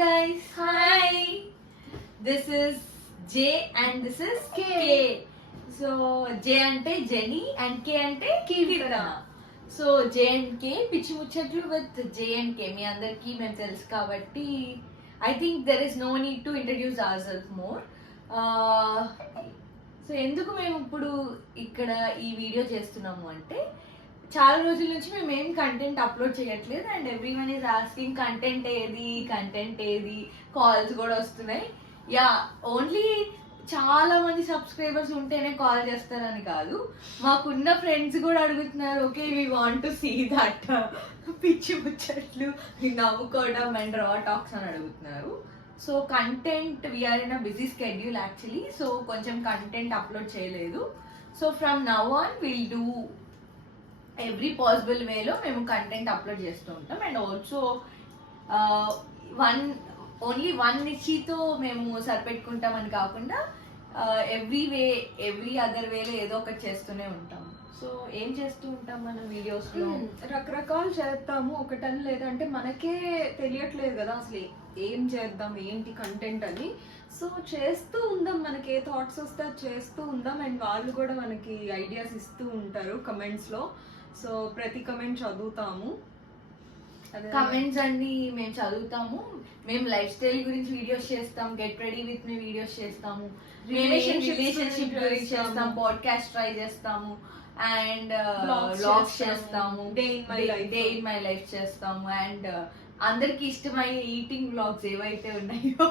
Guys, hi. This is J and this is K. So J ante Jenny and K ante Kirtana. So J and K పిచ్చి ముచ్చట్లు with J and K మీ అందరికీ మేము తెలుసు కాబట్టి I think there is no need to introduce ourselves more. So ఎందుకు మేము ఇప్పుడు ఇక్కడ ఈ వీడియో చేస్తున్నాము అంటే చాలా రోజుల నుంచి మేము ఏం కంటెంట్ అప్లోడ్ చేయట్లేదు and every one is asking content ఏది కాల్స్ కూడా వస్తున్నాయి. యా, ఓన్లీ చాలా మంది సబ్స్క్రైబర్స్ ఉంటేనే కాల్ చేస్తారని కాదు, మాకున్న ఫ్రెండ్స్ కూడా అడుగుతున్నారు. Okay, we want to see that పిచ్చి ముచ్చట్లు నవ్వుకోవడం అండ్ రా టాక్స్ అని అడుగుతున్నారు. So content we are in a busy schedule actually, so కొంచెం కంటెంట్ అప్లోడ్ చేయలేదు. So from now on will do every possible వేలో మేము కంటెంట్ అప్లోడ్ చేస్తూ ఉంటాం. అండ్ ఆల్సో ఓన్లీ వన్ ఇచ్చితో మేము సరిపెట్టుకుంటామని కాకుండా ఎవ్రీ అదర్ వేలో ఏదో ఒకటి చేస్తూనే ఉంటాం. సో ఏం చేస్తూ ఉంటాం మనం వీడియోస్ లో రకరకాలు చేస్తాము, ఒకటని లేదంటే మనకే తెలియట్లేదు కదా అసలు ఏం చేద్దాం ఏంటి కంటెంట్ అని. సో చేస్తూ ఉందాం, మనకి ఏ థాట్స్ వస్తే చేస్తూ ఉందాం. అండ్ వాళ్ళు కూడా మనకి ఐడియాస్ ఇస్తూ ఉంటారు కమెంట్స్ లో. సో ప్రతి కమెంట్ చదువుతాము, కమెంట్స్ అన్ని మేము చదువుతాము. మేము లైఫ్ స్టైల్ గురించి వీడియోస్ చేస్తాం, get ready with me videos చేస్తాము, రిలేషన్షిప్ గురించి చేస్తాం, పాడ్కాస్ట్ ట్రై చేస్తాము అండ్ వ్లాగ్స్ చేస్తాము, డే ఇన్ మై లైఫ్ చేస్తాము అండ్ అందరికి ఇష్టమయ్యే ఈటింగ్ వ్లాగ్స్ ఏవైతే ఉన్నాయో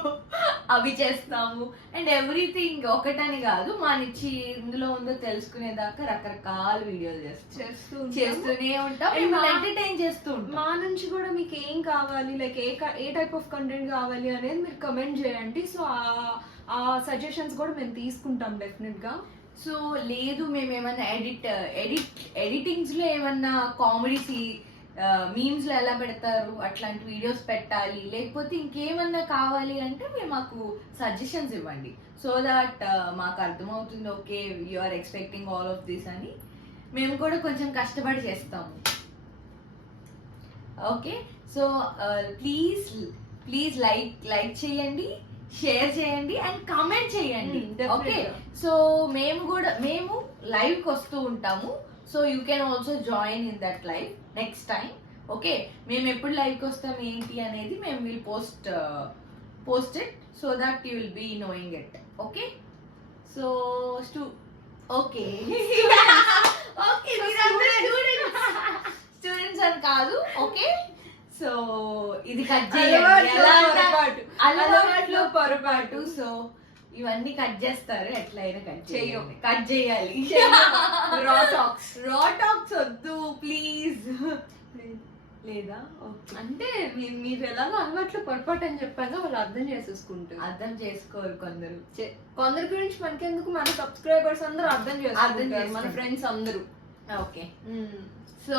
అవి చేస్తాము. అండ్ ఎవ్రీథింగ్ ఒకటని కాదు, మానిచ్చి ఇందులో ఉందో తెలుసుకునేదాకా రకరకాల వీడియోలు చేస్తూనే ఉంటాం, ఎంటర్టైన్ చేస్తూ ఉంటాం. మా నుంచి కూడా మీకు ఏం కావాలి, like A type of content కావాలి అనేది మీరు కమెంట్ చేయండి. సో ఆ సజెషన్స్ కూడా మేము తీసుకుంటాం డెఫినెట్ గా. సో లేదు మేము ఏమన్నా ఎడిటింగ్స్ లో ఏమన్నా కామెడీ మీమ్స్ లో ఎలా పెడతారు అట్లాంటి వీడియోస్ పెట్టాలి, లేకపోతే ఇంకేమన్నా కావాలి అంటే మీరు మాకు సజెషన్స్ ఇవ్వండి. సో దాట్ మాకు అర్థమవుతుంది, okay you are expecting all of this అని. మేము కూడా కొంచెం కష్టపడి చేస్తాము. ఓకే, సో ప్లీజ్ లైక్ చేయండి, షేర్ చేయండి అండ్ కామెంట్ చేయండి. ఓకే, సో మేము లైవ్ కి వస్తూ ఉంటాము. So you can also join in that live next time. Okay, మేము ఎప్పుడు లైవ్కి వస్తాం ఏంటి అనేది మేము will post it so that you will be knowing it. Okay, so okay students అని కాదు. ఓకే, సో ఇది కట్ చేయాలి, అలవాట్లో పొరపాటు. సో ఇవన్నీ కట్ చేస్తారు, ఎట్లయినా కట్ చేయాలి. రా టాక్స్ వద్దు ప్లీజ్. లేదా అంటే మీరు ఎలాగో అలవాట్లో పొరపాటు అని చెప్పాక వాళ్ళు అర్థం చేసుకోరు కొందరు గురించి మనకెందుకు, మన సబ్స్క్రైబర్స్ అందరూ అర్థం చేసుకుంటారు, మన ఫ్రెండ్స్ అందరూ. ఓకే, సో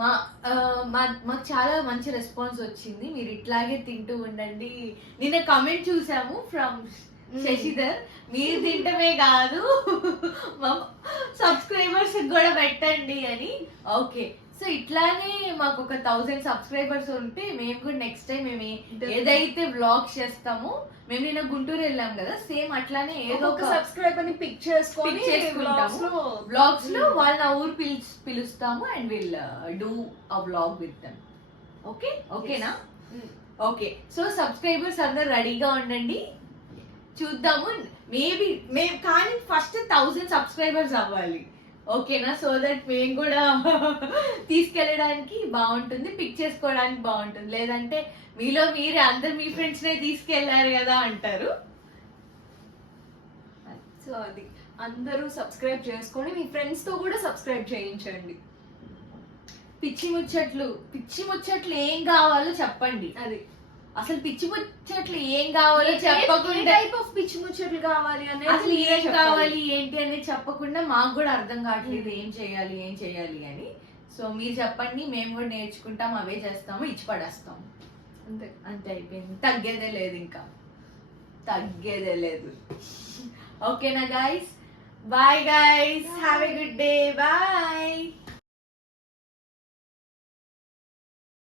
మాకు చాలా మంచి రెస్పాన్స్ వచ్చింది. మీరు ఇట్లాగే తింటూ ఉండండి. నిన్న కమెంట్ చూసాము ఫ్రమ్ శశిధర్, మీరు తింటమే కాదు మా సబ్స్క్రైబర్స్ కూడా పెట్టండి అని. ఓకే, సో ఇట్లానే మాకు ఒక 1000 సబ్స్క్రైబర్స్ ఉంటే మేము కూడా నెక్స్ట్ టైం మేము ఏదైతే వ్లాగ్ చేస్తామో, మేము నిన్న గుంటూరు వెళ్ళాం కదా, సేమ్ అట్లానే ఏదో ఒక సబ్స్క్రైబర్ ని పిక్ చేసుకుంటాము. వ్లాగ్స్ లో వాళ్ళ ఊరు పిలుస్తాము and will do a vlog with them. Okay, ఓకేనా? ఓకే, సో సబ్స్క్రైబర్స్ అందరు రెడీగా ఉండండి, చూద్దాము. మేము కానీ ఫస్ట్ 1000 సబ్స్క్రైబర్స్ అవ్వాలి. ఓకేనా? సో దట్ మేము కూడా తీసుకెళ్ళడానికి బాగుంటుంది, పిక్ చేసుకోవడానికి బాగుంటుంది. లేదంటే మీరే అందరు మీ ఫ్రెండ్స్ నే తీసుకెళ్లారు కదా అంటారు. సో అది అందరూ సబ్స్క్రైబ్ చేసుకొని మీ ఫ్రెండ్స్ తో కూడా సబ్స్క్రైబ్ చేయించండి. పిచ్చి ముచ్చట్లు ఏం కావాలో చెప్పండి. అది అసలు పిచ్చి ముచ్చట్లు ఏం కావాలో చెప్పకుండా, టైప్ ఆఫ్ పిచ్చి ముచ్చట్లు కావాలి అనేది అసలు ఏం కావాలి ఏంటి అనేది చెప్పకుండా మాకు కూడా అర్థం కావట్లేదు ఏం చేయాలి అని. సో మీరు చెప్పండి, మేము కూడా నేర్చుకుంటాం, అవే చేస్తాము, ఇచ్చి పడేస్తాము. అంతే అయిపోయింది, తగ్గేదే లేదు. ఓకేనా guys? Bye guys, have a good day, bye.